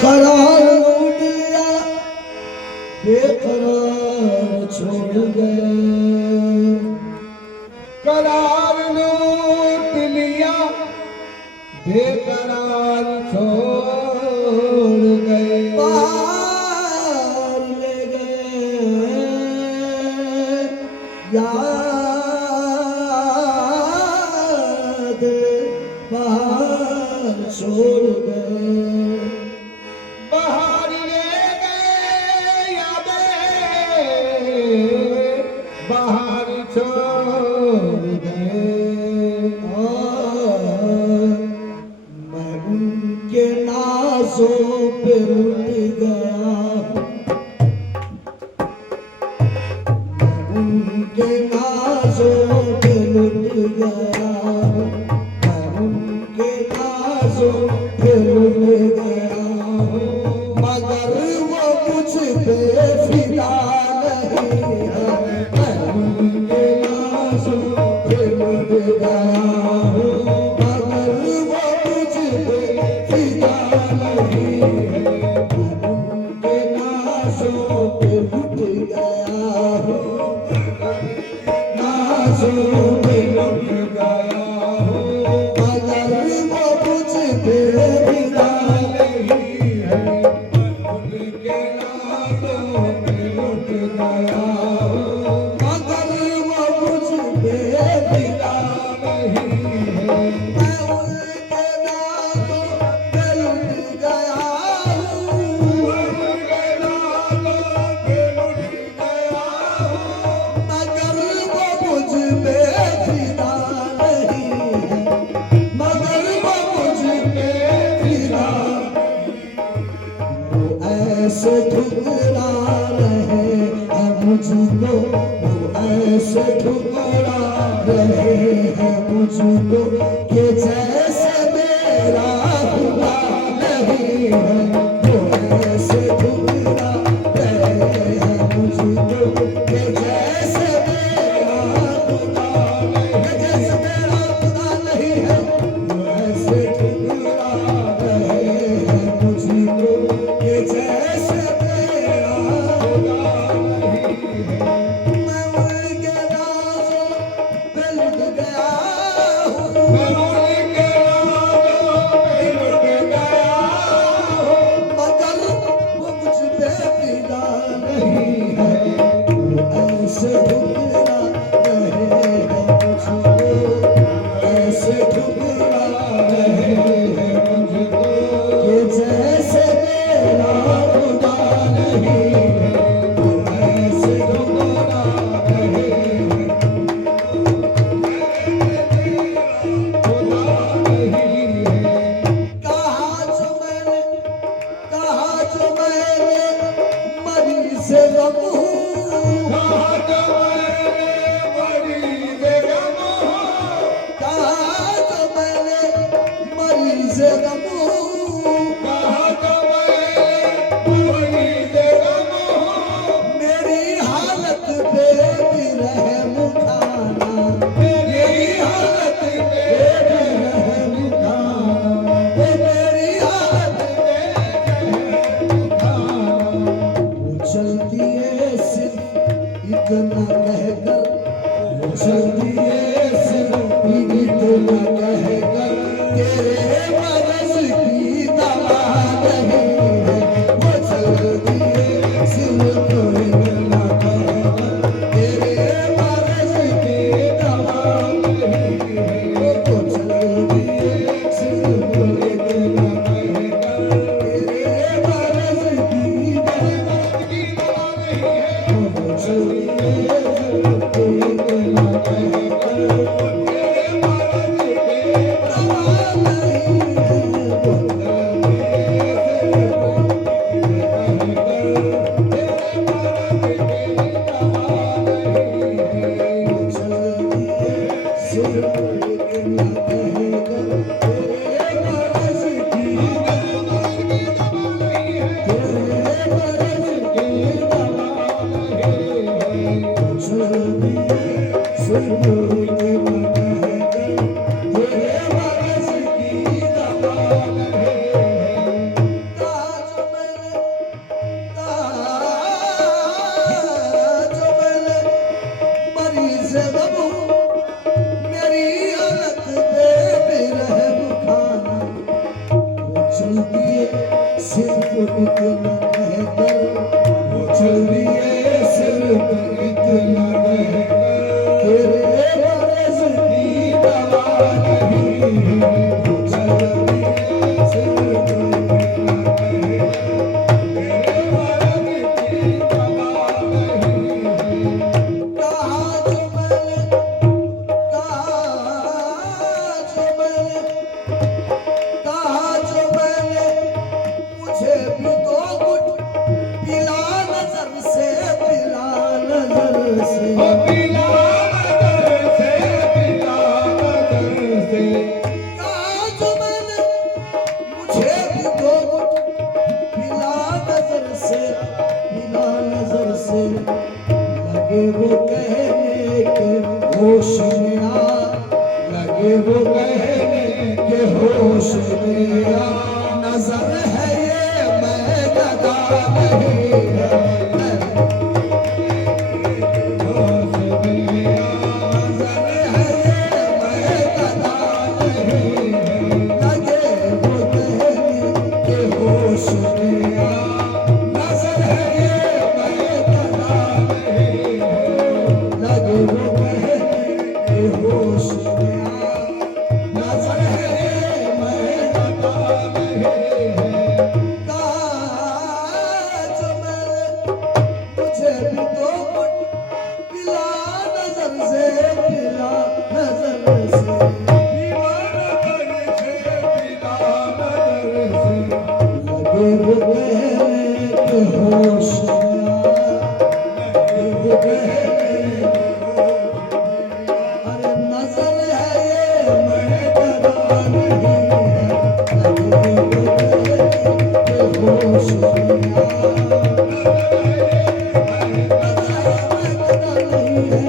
करार लूट लिया बेकरार छोड़ गए। करार लूट लिया बेकरार छोड़ गए। बाहर ले गए याद बाहर छोड़ गए। बाहर ले गए यादें बाहर छोड़ गए। मैं उनके नाज़ों पे लुट गया। मैं उनके नाज़ों पे लुट गया। मैं उनके नाज़ों पे लुट गया। मगर वो मुझ पे फिदा नहीं है। मैं उनके नाज़ों पे लुट गया। मगर वो मुझ पे फिदा नहीं है। उनके नाज़ों पे लुट गया। नाज़ों पे लुट गया। मगर वो मुझ पे फिदा नहीं है। उनके नाज़ों पे लुट गया। मगर वो मुझ पे फिदा नहीं है। मैं उनके नाज़ों पे लुट गया हूँ। उनके नाज़ों पे लुट गया हूँ। मगर वो मुझ पे फिदा नहीं है। मगर वो मुझ पे फिदा। वो ऐसे ठुकरा रहे हैं मुझको। वो ऐसे ठुकरा रहे हैं मुझको कि जैसे मेरा खुदा नहीं है। वो ऐसे ठुकरा रहे हैं मुझको कि जैसे मेरा खुदा नहीं है। जैसे मेरा खुदा नहीं है। वो ऐसे ठुकरा रहे हैं मुझको कि जैसे मेरा खुदा नहीं है। मैं उनके नाज़ों पे लुट गया हूँ। मैं उनके दिए सिर्फ इतना कहकर, वो चल दिए सिर्फ इतना कहकर, तेरे मर्ज़ की दवा नहीं, वो चल दिए सिर्फ इतना कहकर, तेरे मर्ज़ की दवा नहीं। कहा जो मैंने, कहा जो मैंने, मुझे भी दो घुट पिला नजर से, पिला नजर से, पिला नजर से, पिला नजर से। कहा जो मैंने, मुझे भी दो घुट पिला नजर से, पिला नजर से। लगे वो कहने के होश में आ, लगे वो कहने के होश में आ, नजर है ये मैं गदा नहीं है, होश में आ, नजर है ये मैं गदा नहीं है। लगे वो कहने के होश में आ, नजर है ये मैं गदा नहीं है। लगे वो कहने के होश में आ, नजर है ये मैं गदा नहीं है। काज मैंने, मुझे भी दो घुट पिला नजर से, पिला नजर से, पिला नजर से, पिला नजर से। लगे वो कहने के होश में आ, लगे वो कहने के होश में आ, अरे नजर है ये मैं गदा नहीं है। लगे वो कहने के होश में आ, नजर है ये मैं गदा नहीं है।